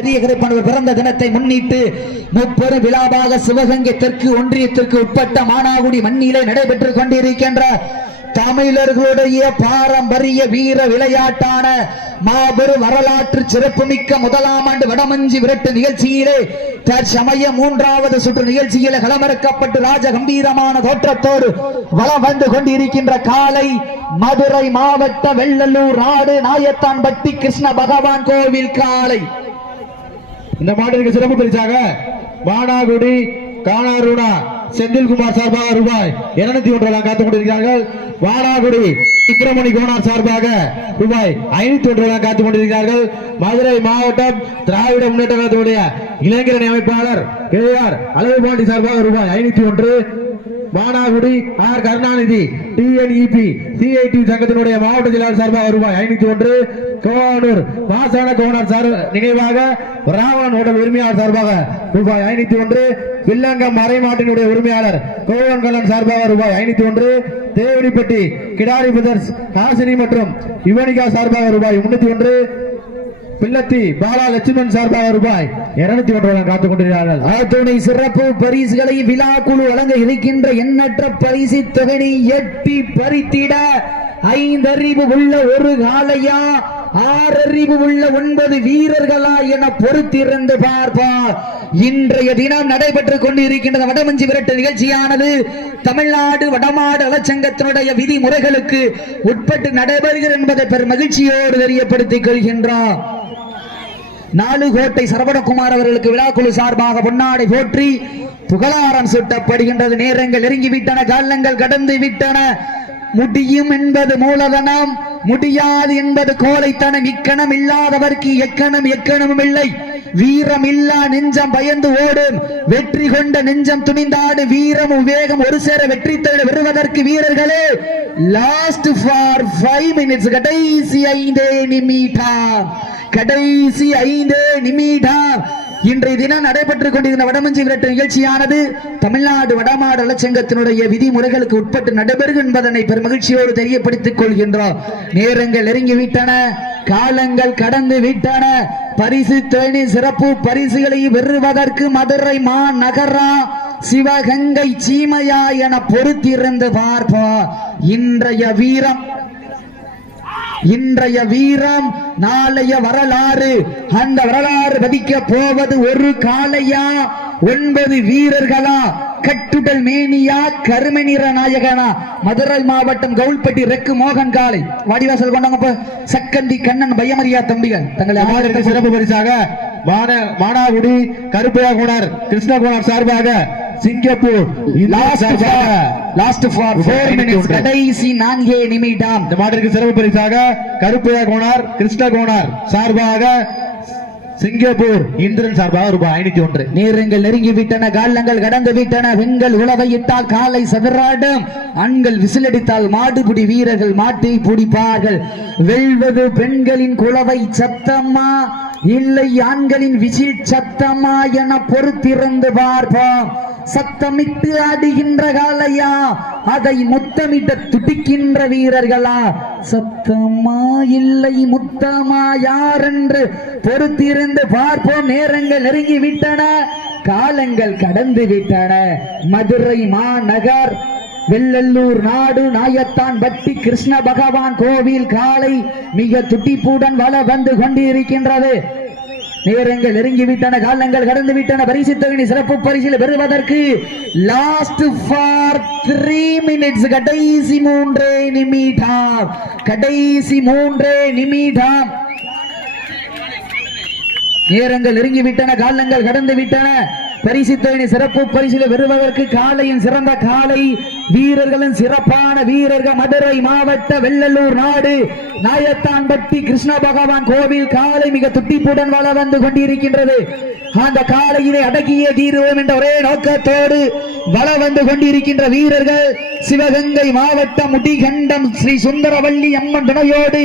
பெரிய கருப்பனவர் பிறந்த தினத்தை முன்னிட்டு முப்பெரும் விழாவாக சிவகங்கை தெற்கு ஒன்றியத்திற்கு உட்பட்ட மானாகுடி மண்ணிலே நடைபெற்றுக் கொண்டிருக்கின்ற தமிழர்களுடைய பாரம்பரிய வீர விளையாட்டான மாபெரும் வரலாற்று சிறப்புமிக்க முதலாம் ஆண்டு வடமஞ்சி விரட்டு நிகழ்ச்சியிலே தற்சமய மூன்றாவது சுற்று நிகழ்ச்சியில களமிறக்கப்பட்டு ராஜ கம்பீரமான தோற்றத்தோடு வளம் வந்து கொண்டிருக்கின்ற காலை மதுரை மாவட்ட வெள்ளலூர் நாடு நாயத்தான்பட்டி கிருஷ்ண பகவான் கோவில் காலை. இந்த மாட்டிற்கு சிறப்பு பரிசாக மானாகுடி காணாருணா செந்தில்குமார் சார்பாக ரூபாய் இருநூத்தி ஒன்று காத்துக் கொண்டிருக்கிறார்கள். வானாகுடி சுக்கிரமணி கோனார் சார்பாக ரூபாய் ஐநூத்தி ஒன்று காத்துக் கொண்டிருக்கிறார்கள். மதுரை மாவட்டம் திராவிட முன்னேற்ற கழகத்தினுடைய இளைஞரணி அமைப்பாளர் கே ஆர் அளவு பாண்டி சார்பாக ரூபாய் ஐநூத்தி ஒன்று. Manakudi R Karunanidhi TNEB CIT சங்கத்தினுடைய மாவட்ட ஜில்லா சார்பாக ரூபாய் ஐநூத்தி ஒன்று. கோவானூர் மாசான கோவனார் சார் நினைவாக ராவணன் உடல் உரிமையாளர் சார்பாக ரூபாய் ஐநூத்தி ஒன்று. வில்லங்கம் மறைமாட்டினுடைய உரிமையாளர் கோவன் கல்லன் சார்பாக ரூபாய் ஐநூத்தி ஒன்று. தேவடிப்பட்டி கிடாரி பிரதர்ஸ் காசினி மற்றும் யுவனிகா சார்பாக ரூபாய் முன்னூத்தி ஒன்று. பிள்ளத்தி பாலா லட்சுமணன் சார்பாக ரூபாய் இருநூத்தி ஒன்று காத்துக் கொண்டிருக்கிறார்கள். அத்துணை சிறப்பு பரிசுகளை விழா குழு வழங்க இருக்கின்ற எண்ணற்ற பரிசு தொகையை எட்டி பறித்திட ஐந்தறிவு உள்ள ஒரு காலையா ஆறறிவு உள்ள ஒன்பது வீரர்களா என பொறுத்திருந்து பார்ப்பார். இன்றைய தினம் நடைபெற்றுக் கொண்டிருக்கின்ற வடமஞ்சி விரட்டு நிகழ்ச்சியானது. தமிழ்நாடு வடமாடு அலச்சங்கத்தினுடைய விதிமுறைகளுக்கு உட்பட்டு நடைபெறுகிறது என்பதை பெரும் மகிழ்ச்சியோடு தெரியப்படுத்திக் கொள்கின்றோம். நாலு கோட்டை சரவணகுமார் அவர்களுக்கு விழாக்குழு சார்பாக பொன்னாடை போற்றி புகழாரம் சுட்டப்படுகின்றது. நேரங்கள் நெருங்கி விட்டன காலங்கள் கடந்து விட்டன முடியும் என்பது மூலதனம் முடியாது என்பது கோலைத்தனம் இக்கணம் இல்லாதவர்க்கு எக்கணம் எக்கணமும் இல்லை. வீரம் இல்லா நெஞ்சம் பயந்து ஓடும். வெற்றி கொண்ட நெஞ்சம் துணிந்தாடு. வீரம் வேகம் ஒரு சேர வெற்றி தேட வருவதற்கு வீரர்களே லாஸ்ட் ஃபார் ஃபைவ் மினிட்ஸ் கடைசி ஐந்தே நிமிடம். கடைசி ஐந்து நிமிடம் இன்றைய தினம் நடைபெற்றுக் கொண்டிருந்த வடமஞ்சி விரட்டு நிகழ்ச்சியானது தமிழ்நாடு வடமாடு சங்கத்தினுடைய விதிமுறைகளுக்கு உட்பட்டு நடைபெறும் என்பதனை பெருமகிழ்ச்சியோடு தெரியப்படுத்திக் கொள்கின்றோம். நேரங்கள் நெருங்கி விட்டன காலங்கள் கடந்து விட்டன. பரிசு தேனி சிறப்பு பரிசுகளை வெறுவதற்கு மதுரை மா நகரா சிவகங்கை சீமையா என பொறுத்திருந்து பார்ப்போம். இன்றைய வீரம் இன்றைய வீரம் நாளைய வரலாறு. அந்த வரலாறு பதிக்க போவது ஒரு காளையா? ஒன்பது வீரர்களா? கட்டுடல் மேனியா? கருமை நிற நாயகனா? மதுரை மாவட்டம் கவுல்பட்டி ரெக்கு மோகன் காளை. வாடிவாசல் கொண்டாங்க சக்கந்தி கண்ணன் பயமரியா தம்பிகள். தங்களை சிறப்பு பரிசாக மானாகுடி கருப்பையா கோனார் கிருஷ்ணகுமார் சார்பாக Singapore last for four minutes கடைசி நான்கே நிமிடம். இந்த மாட்டிற்கு சிறப்பு பரிசாக கருப்பையா கோனார் கிருஷ்ண கோனார் சார்பாக சிங்கப்பூர் இந்திரன் சார்பாக ரூபாய் ஐநூத்தி ஒன்று. நேரங்கள் நெருங்கி விட்டன காலங்கள் கடந்து விட்டன பெண்கள் உழவையிட்டால் காலை சதுராடும் ஆண்கள் விசிலடித்தால் மாடுபிடி வீரர்கள் மாட்டை பிடிப்பார்கள். வெல்வது பெண்களின் குளவை சத்தமா இல்லை ஆண்களின் விசில் சத்தமா என பொறுத்திருந்து பார்ப்போம். சத்தமிட்டு ஆடுகின்ற காலையா அதை முத்தமிட்ட துடிக்கின்ற வீரர்களா? சத்தமா இல்லை முத்தமா யார் என்று பொறுத்திருந்து பார்ப்போம். நேரங்கள் நெருங்கி விட்டன காலங்கள் கடந்து விட்டன மதுரை மாநகர் வெள்ளல்லூர் நாடு நாயத்தான் பட்டி கிருஷ்ண பகவான் கோவில் காலை மிக துட்டிப்புடன் வள வந்து கொண்டிருக்கின்றது. நேரங்கள் நெருங்கி விட்டன காலங்கள் கடந்து விட்டன பரிசு தொகுதி சிறப்பு பரிசில் பெறுவதற்கு லாஸ்ட் ஃபார் த்ரீ மினிட்ஸ் கடைசி மூன்றே நிமிடம். கடைசி மூன்றே நிமிடம். நேரங்கள் நெருங்கி விட்டன காலங்கள் கடந்து விட்டன பரிசு சிறப்பு பரிசில பெறுவதற்கு காலையின் சிறந்த காலை. வீரர்களின் சிறப்பான வீரர்கள் மதுரை மாவட்ட வெள்ளலூர் நாடு. நாயத்தான்பட்டி கிருஷ்ண பகவான் கோவில் காலை மிக துட்டிப்புடன் வள வந்து கொண்டிருக்கின்றது. அந்த காலையினை அடக்கிய தீருவோம் என்ற ஒரே நோக்கத்தோடு வள வந்து கொண்டிருக்கின்ற வீரர்கள் சிவகங்கை மாவட்டம் முடிகண்டம் ஸ்ரீ சுந்தரவள்ளி அம்மன் துணையோடு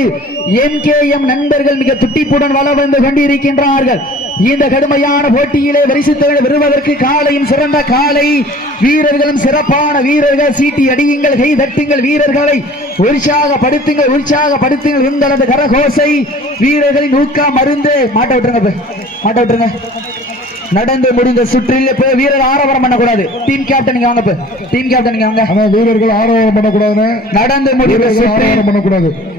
எம் கே எம் நண்பர்கள் மிக துட்டிப்புடன் வள வந்து கொண்டிருக்கின்றார்கள். இந்த கடுமையான போட்டியிலே வரிசைத்தவர்கள் வருவதற்கு காலையும் சிறந்த காலை. வீரர்களும் சிறப்பான வீரர்கள். சீட்டி அடியுங்கள் கை தட்டுங்கள். வீரர்களை உற்சாகப்படுத்துங்கள் உற்சாகப்படுத்துங்கள். உங்களது கரகோசை. வீரர்களின் ஊக்கம் மருந்து. மாட்ட விட்டுருங்க போய். மாட்ட விட்டுருங்க. நடந்து முடிந்த சுற்றில் இப்ப வீரர் ஆரவாரம் பண்ணக்கூடாது. டீம் கேப்டன் நீங்க வாங்க டீம் கேப்டன் நீங்க வாங்க. வீரர்கள் ஆரவாரம் பண்ணக்கூடாதுன்னு. நடந்து முடிந்த சுற்றில் ஆரவாரம் பண்ணக்கூடாது.